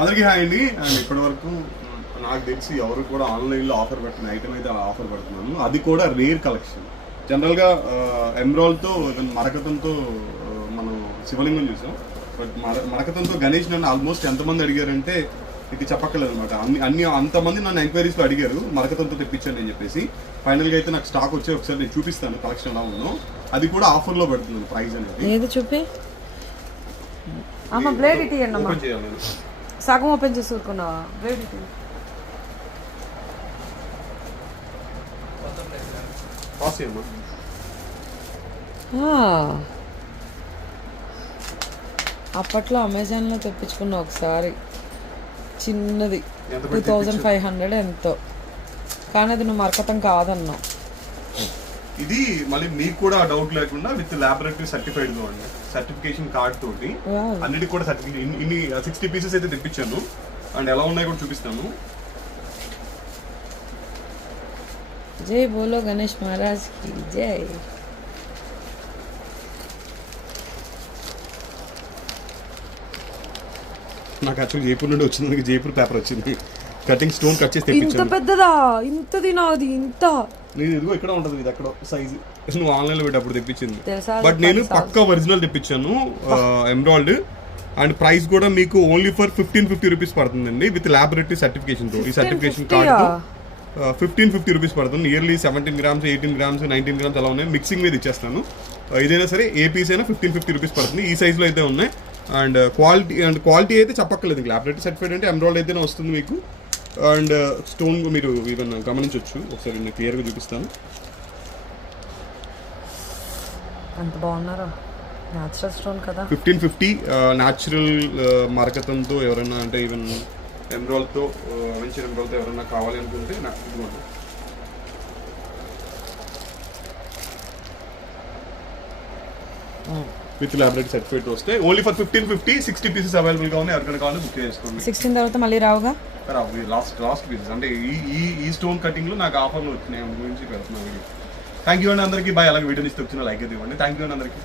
అందరికీ హాయ్ అండి. అండ్ ఇప్పటి వరకు నాకు తెలిసి ఎవరు కూడా ఆన్లైన్లో ఆఫర్ పెట్టిన ఐటమ్ అయితే ఆఫర్ పెడుతున్నాను. అది కూడా రేర్ కలెక్షన్. జనరల్గా ఎమ్రాల్తో మరకతంతో మనం శివలింగం చూసాం. బట్ మరకతంతో గణేష్ నన్ను ఆల్మోస్ట్ ఎంతమంది అడిగారంటే ఇది చెప్పక్కర్లేదు అనమాట. అంతమంది నన్ను ఎంక్వైరీస్లో అడిగారు మరకతంతో తెప్పించాను అని చెప్పేసి. ఫైనల్గా అయితే నాకు స్టాక్ వచ్చి ఒకసారి నేను చూపిస్తాను కలెక్షన్ ఎలా ఉందో. అది కూడా ఆఫర్లో పెడుతున్నాను ప్రైస్ అనేది. ఏది చూపి అమ్మ బ్లేడ్ ఇటీ అన్నమ్మా. ఓపెన్ చేయాలి నేను. సగం ఓపెన్ చేసి ఊరుకున్నావా? బ్లేడ్ ఇటీ. కాస్ట్ ఏమో అప్పట్లో అమెజాన్లో తెప్పించుకున్నా ఒకసారి చిన్నది 2500 ఎంతో, కానీ అది నువ్వు మరకతం కాదన్నావు. ఇది మళ్ళీ మీకు కూడా డౌట్ లేకుండా విత్ ల్యాబొరేటరీ సర్టిఫైడ్ అండి, సర్టిఫికేషన్ కార్డ్ తోటి అన్నిటికి కూడా సర్టిఫికేట్. ఇన్ని 60 పీసెస్ అయితే తెప్పించాను అండ్ ఎలా ఉన్నాయో కూడా చూపిస్తాను. జై బోలో గణేష్ మహారాజ్ కి జై. నాకు యాక్చువల్లీ జైపూర్ నుండి వచ్చింది, జైపూర్ పేపర్ వచ్చింది. కటింగ్ స్టోన్ కట్ చేసి ఇంత తెప్పించాను. పెద్దదా? ఇంతది నాది ఇంత. నీది ఇదిగో ఇక్కడ ఉంటుంది, ఇది ఎక్కడో సైజు. నువ్వు ఆన్లైన్లో పెట్టినప్పుడు తెప్పించింది. తెలుసా? బట్ నేను పక్కా ఒరిజినల్ తెప్పించాను ఎమ్రాల్డ్. అండ్ ప్రైస్ కూడా మీకు ఓన్లీ ఫర్ 1550 రూపీస్ పడుతుందండి విత్ ల్యాబొరేటరీ సర్టిఫికేషన్ తో. ఈ సర్టిఫికేషన్ కార్డు 1550 రూపీస్ పడుతుంది. నియర్లీ 17 గ్రామ్స్ 18 గ్రామ్స్ 19 గ్రామ్స్ అలా ఉన్నాయి. మిక్సింగ్ మీద ఇచ్చేస్తాను. ఇదైనా సరే ఏ పీస్ అయినా 1550 రూపీస్ పడుతుంది. ఈ సైజులో అయితే ఉన్నాయి. అండ్ క్వాలిటీ అయితే చెప్పక్కర్లేదు. ల్యాబొరేటరీ సర్టిఫైడ్ అంటే ఎమ్రాల్డ్ అయితేనే వస్తుంది మీకు. అండ్ స్టోన్ మీరు ఈవెన్ గమనించవచ్చు. ఒకసారి నేను క్లియర్గా చూపిస్తాను. అంత బాగున్నారా? న్యాచురల్ స్టోన్ కదా. 1550 న్యాచురల్ మరకతంతో ఎవరైనా అంటే ఈవెన్ ఎమ్రాల్డ్తో వెంచర్ ఎమ్రాల్డ్తో ఎవరైనా కావాలి అనుకుంటే ఇదిగోండి. విత్ ల్యాబొరేటరీ సర్టిఫికేట్ వస్తే ఓన్లీ ఫర్ 1550 60 పీసెస్ అవైలబుల్గా ఉన్నాయి. ఎవరికైనా కావాలి బుక్ చేసుకోండి. 16 తర్వాత మళ్ళీ రావుగా. లాస్ట్ పీసెస్ అంటే ఈ స్టోన్ కటింగ్లో నాకు ఆఫర్లు వచ్చినాయి. గురించి పెడుతున్నాను. థ్యాంక్ యూ అండి అందరికీ. బాయ్. అలాగే వీడియోని ఇస్తే వచ్చిన లైక్ అయితే ఇవ్వండి. థ్యాంక్ యూ అండి అందరికీ.